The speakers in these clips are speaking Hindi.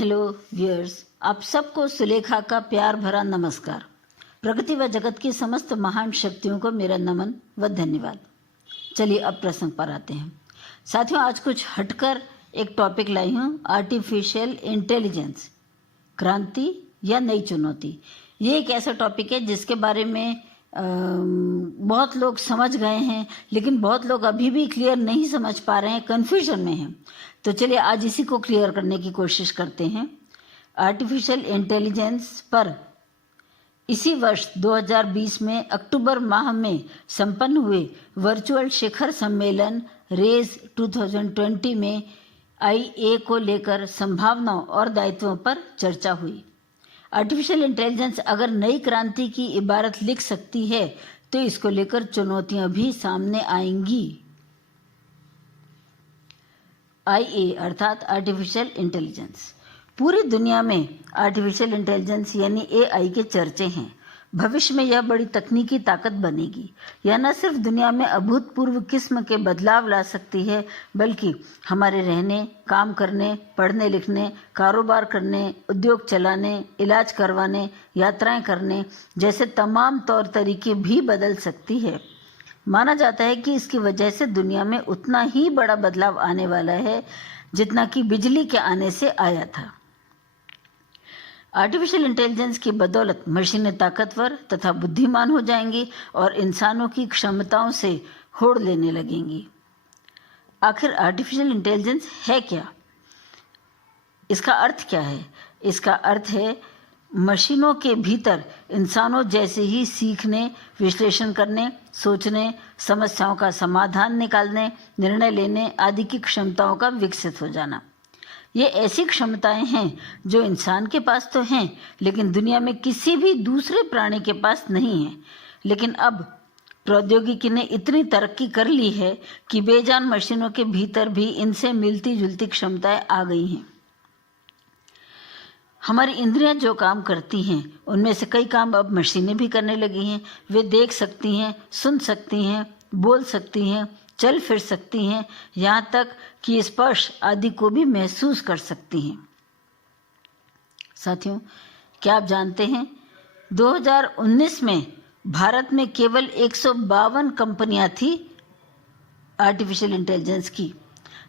हेलो व्यूअर्स, आप सबको सुलेखा का प्यार भरा नमस्कार। प्रकृति व जगत की समस्त महान शक्तियों को मेरा नमन व धन्यवाद। चलिए अब प्रसंग पर आते हैं। साथियों, आज कुछ हटकर एक टॉपिक लाई हूँ, आर्टिफिशियल इंटेलिजेंस, क्रांति या नई चुनौती। ये एक ऐसा टॉपिक है जिसके बारे में बहुत लोग समझ गए हैं, लेकिन बहुत लोग अभी भी क्लियर नहीं समझ पा रहे हैं, कन्फ्यूजन में हैं। तो चलिए आज इसी को क्लियर करने की कोशिश करते हैं। आर्टिफिशियल इंटेलिजेंस पर इसी वर्ष 2020 में अक्टूबर माह में संपन्न हुए वर्चुअल शिखर सम्मेलन रेज 2020 में IA को लेकर संभावनाओं और दायित्वों पर चर्चा हुई। आर्टिफिशियल इंटेलिजेंस अगर नई क्रांति की इबारत लिख सकती है तो इसको लेकर चुनौतियां भी सामने आएंगी। IA अर्थात आर्टिफिशियल इंटेलिजेंस। पूरी दुनिया में आर्टिफिशियल इंटेलिजेंस यानी AI के चर्चे हैं। भविष्य में यह बड़ी तकनीकी ताकत बनेगी। यह न सिर्फ दुनिया में अभूतपूर्व किस्म के बदलाव ला सकती है, बल्कि हमारे रहने, काम करने, पढ़ने लिखने, कारोबार करने, उद्योग चलाने, इलाज करवाने, यात्राएं करने जैसे तमाम तौर तरीके भी बदल सकती है। माना जाता है कि इसकी वजह से दुनिया में उतना ही बड़ा बदलाव आने वाला है जितना कि बिजली के आने से आया था। आर्टिफिशियल इंटेलिजेंस की बदौलत मशीनें ताकतवर तथा बुद्धिमान हो जाएंगी और इंसानों की क्षमताओं से होड़ लेने लगेंगी। आखिर आर्टिफिशियल इंटेलिजेंस है क्या? इसका अर्थ क्या है? इसका अर्थ है मशीनों के भीतर इंसानों जैसे ही सीखने, विश्लेषण करने, सोचने, समस्याओं का समाधान निकालने, निर्णय लेने आदि की क्षमताओं का विकसित हो जाना। ये ऐसी क्षमताएं हैं जो इंसान के पास तो हैं, लेकिन दुनिया में किसी भी दूसरे प्राणी के पास नहीं है। लेकिन अब प्रौद्योगिकी ने इतनी तरक्की कर ली है कि बेजान मशीनों के भीतर भी इनसे मिलती जुलती क्षमताएं आ गई हैं। हमारी इंद्रियां जो काम करती हैं उनमें से कई काम अब मशीनें भी करने लगी हैं। वे देख सकती हैं, सुन सकती हैं, बोल सकती हैं, चल फिर सकती हैं, यहाँ तक कि स्पर्श आदि को भी महसूस कर सकती हैं। साथियों, क्या आप जानते हैं 2019 में भारत में केवल 152 कंपनियां थी आर्टिफिशियल इंटेलिजेंस की,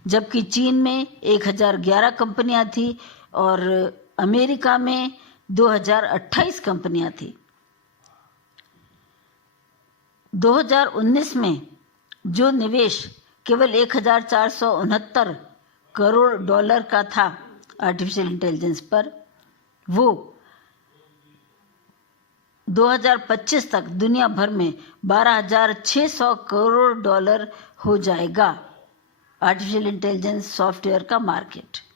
जबकि चीन में 1011 कंपनियां थी और अमेरिका में 2028 कंपनियां थी। 2019 में जो निवेश केवल 1469 करोड़ डॉलर का था आर्टिफिशियल इंटेलिजेंस पर, वो 2025 तक दुनिया भर में 12,600 करोड़ डॉलर हो जाएगा आर्टिफिशियल इंटेलिजेंस सॉफ्टवेयर का मार्केट।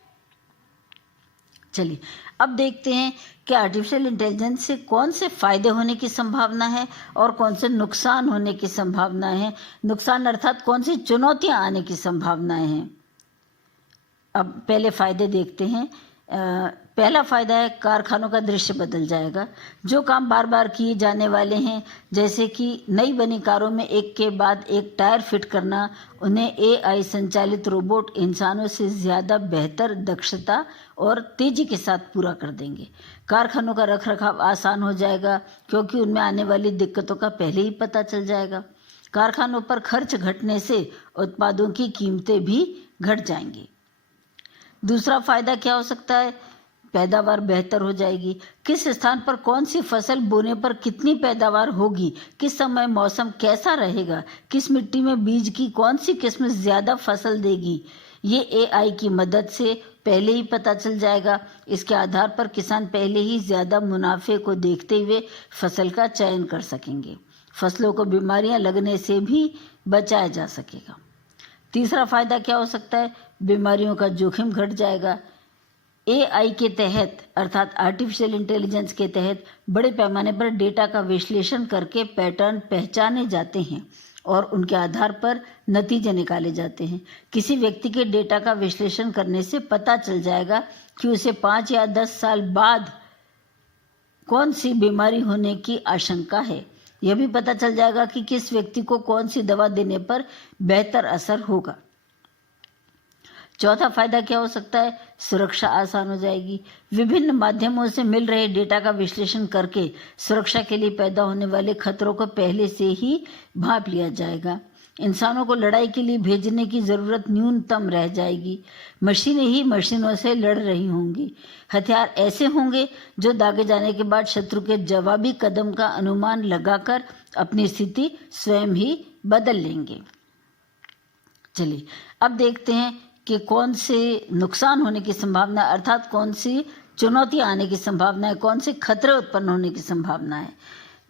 चलिए अब देखते हैं कि आर्टिफिशियल इंटेलिजेंस से कौन से फायदे होने की संभावना है और कौन से नुकसान होने की संभावना है। नुकसान अर्थात कौन सी चुनौतियां आने की संभावनाएं हैं। अब पहले फायदे देखते हैं। पहला फायदा है कारखानों का दृश्य बदल जाएगा। जो काम बार बार किए जाने वाले हैं, जैसे कि नई बनी कारों में एक के बाद एक टायर फिट करना, उन्हें AI संचालित रोबोट इंसानों से ज़्यादा बेहतर दक्षता और तेजी के साथ पूरा कर देंगे। कारखानों का रखरखाव आसान हो जाएगा क्योंकि उनमें आने वाली दिक्कतों का पहले ही पता चल जाएगा। कारखानों पर खर्च घटने से उत्पादों की कीमतें भी घट जाएंगी। दूसरा फायदा क्या हो सकता है? पैदावार बेहतर हो जाएगी। किस स्थान पर कौन सी फसल बोने पर कितनी पैदावार होगी, किस समय मौसम कैसा रहेगा, किस मिट्टी में बीज की कौन सी किस्म ज़्यादा फसल देगी, ये AI की मदद से पहले ही पता चल जाएगा। इसके आधार पर किसान पहले ही ज़्यादा मुनाफे को देखते हुए फसल का चयन कर सकेंगे। फसलों को बीमारियां लगने से भी बचाया जा सकेगा। तीसरा फायदा क्या हो सकता है? बीमारियों का जोखिम घट जाएगा। AI के तहत अर्थात आर्टिफिशियल इंटेलिजेंस के तहत बड़े पैमाने पर डेटा का विश्लेषण करके पैटर्न पहचाने जाते हैं और उनके आधार पर नतीजे निकाले जाते हैं। किसी व्यक्ति के डेटा का विश्लेषण करने से पता चल जाएगा कि उसे 5 या 10 साल बाद कौन सी बीमारी होने की आशंका है। यह भी पता चल जाएगा कि किस व्यक्ति को कौन सी दवा देने पर बेहतर असर होगा। चौथा फायदा क्या हो सकता है? सुरक्षा आसान हो जाएगी। विभिन्न माध्यमों से मिल रहे डेटा का विश्लेषण करके सुरक्षा के लिए पैदा होने वाले खतरों को पहले से ही भांप लिया जाएगा। इंसानों को लड़ाई के लिए भेजने की जरूरत न्यूनतम रह जाएगी। मशीनें ही मशीनों से लड़ रही होंगी। हथियार ऐसे होंगे जो दागे जाने के बाद शत्रु के जवाबी कदम का अनुमान लगाकर अपनी स्थिति स्वयं ही बदल लेंगे। चलिए अब देखते हैं कि कौन से नुकसान होने की संभावना, अर्थात कौन सी चुनौतियां आने की संभावना है, कौन से खतरे उत्पन्न होने की संभावना है।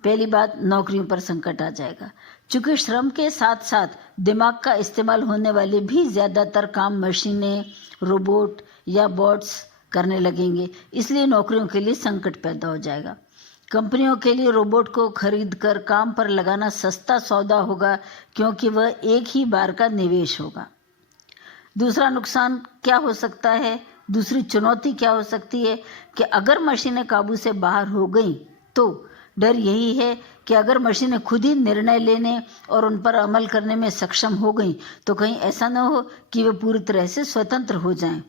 पहली बात, नौकरियों पर संकट आ जाएगा। चूंकि श्रम के साथ साथ दिमाग का इस्तेमाल होने वाले भी ज्यादातर काम मशीनें, रोबोट या बॉट्स करने लगेंगे, इसलिए नौकरियों के लिए संकट पैदा हो जाएगा। कंपनियों के लिए रोबोट को खरीद कर काम पर लगाना सस्ता सौदा होगा, क्योंकि वह एक ही बार का निवेश होगा। दूसरा नुकसान क्या हो सकता है, दूसरी चुनौती क्या हो सकती है कि अगर मशीनें काबू से बाहर हो गई तो डर यही है कि अगर मशीनें खुद ही निर्णय लेने और उन पर अमल करने में सक्षम हो गई तो कहीं ऐसा न हो कि वे पूरी तरह से स्वतंत्र हो जाएं।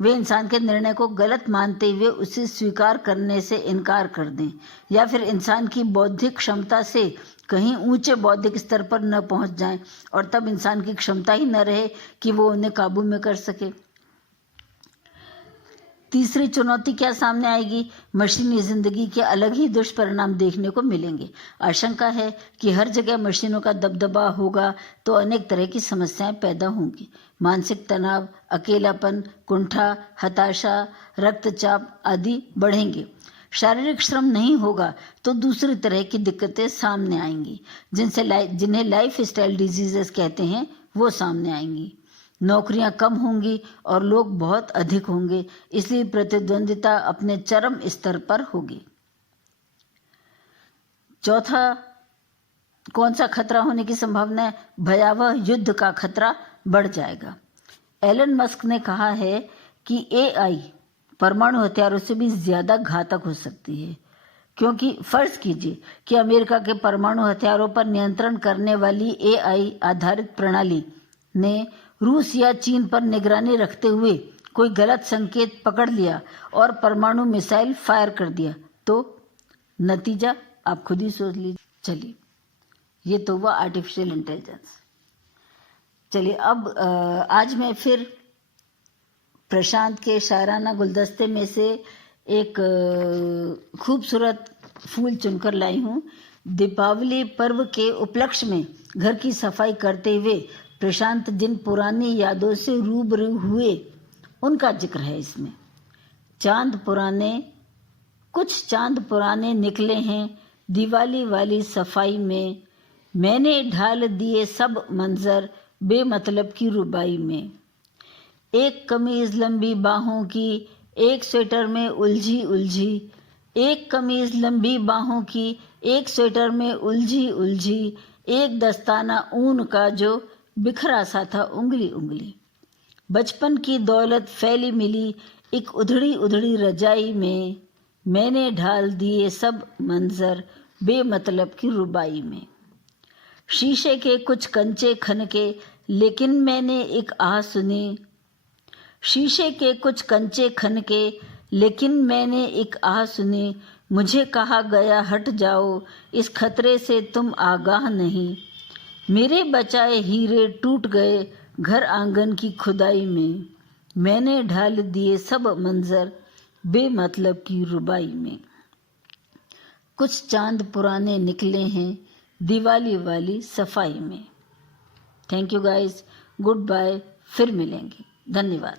वे इंसान के निर्णय को गलत मानते हुए उसे स्वीकार करने से इनकार कर दें, या फिर इंसान की बौद्धिक क्षमता से कहीं ऊंचे बौद्धिक स्तर पर न पहुंच जाएं और तब इंसान की क्षमता ही न रहे कि वो उन्हें काबू में कर सके। तीसरी चुनौती क्या सामने आएगी? मशीनी जिंदगी के अलग ही दुष्परिणाम देखने को मिलेंगे। आशंका है कि हर जगह मशीनों का दबदबा होगा तो अनेक तरह की समस्याएं पैदा होंगी। मानसिक तनाव, अकेलापन, कुंठा, हताशा, रक्तचाप आदि बढ़ेंगे। शारीरिक श्रम नहीं होगा तो दूसरी तरह की दिक्कतें सामने आएंगी, जिन्हें लाइफ स्टाइल डिजीजेस कहते हैं, वो सामने आएंगी। नौकरियां कम होंगी और लोग बहुत अधिक होंगे, इसलिए प्रतिद्वंदिता अपने चरम स्तर पर होगी। चौथा कौन सा खतरा होने की संभावना है? भयावह युद्ध का खतरा बढ़ जाएगा। एलन मस्क ने कहा है कि एआई परमाणु हथियारों से भी ज्यादा घातक हो सकती है, क्योंकि फर्ज कीजिए कि अमेरिका के परमाणु हथियारों पर नियंत्रण करने वाली एआई आधारित प्रणाली ने रूस या चीन पर निगरानी रखते हुए कोई गलत संकेत पकड़ लिया और परमाणु मिसाइल फायर कर दिया, तो नतीजा आप खुद ही सोच लीजिए। चलिए, ये तो हुआ आर्टिफिशियल इंटेलिजेंस। चलिए अब आज मैं फिर प्रशांत के शायराना गुलदस्ते में से एक खूबसूरत फूल चुनकर लाई हूँ। दीपावली पर्व के उपलक्ष्य में घर की सफाई करते हुए प्रशांत जिन पुरानी यादों से रूबरू हुए उनका जिक्र है इसमें। कुछ चांद पुराने निकले हैं दिवाली वाली सफाई में, मैंने ढाल दिए सब मंजर बेमतलब की रुबाई में। एक कमीज लंबी बाहों की, एक स्वेटर में उलझी उलझी, एक कमीज लंबी बाहों की, एक स्वेटर में उलझी उलझी, एक दस्ताना ऊन का जो बिखरा सा था उंगली उंगली। बचपन की दौलत फैली मिली एक उधड़ी उधड़ी रजाई में, मैंने ढाल दिए सब मंजर बेमतलब की रुबाई में। शीशे के कुछ कंचे खनके लेकिन मैंने एक आह सुनी, शीशे के कुछ कंचे खनके लेकिन मैंने एक आह सुनी, मुझे कहा गया हट जाओ इस खतरे से तुम आगाह नहीं। मेरे बचाए हीरे टूट गए घर आंगन की खुदाई में, मैंने ढाल दिए सब मंजर बेमतलब की रुबाई में। कुछ चांद पुराने निकले हैं दिवाली वाली सफाई में। Thank you guys, goodbye, फिर मिलेंगे, धन्यवाद।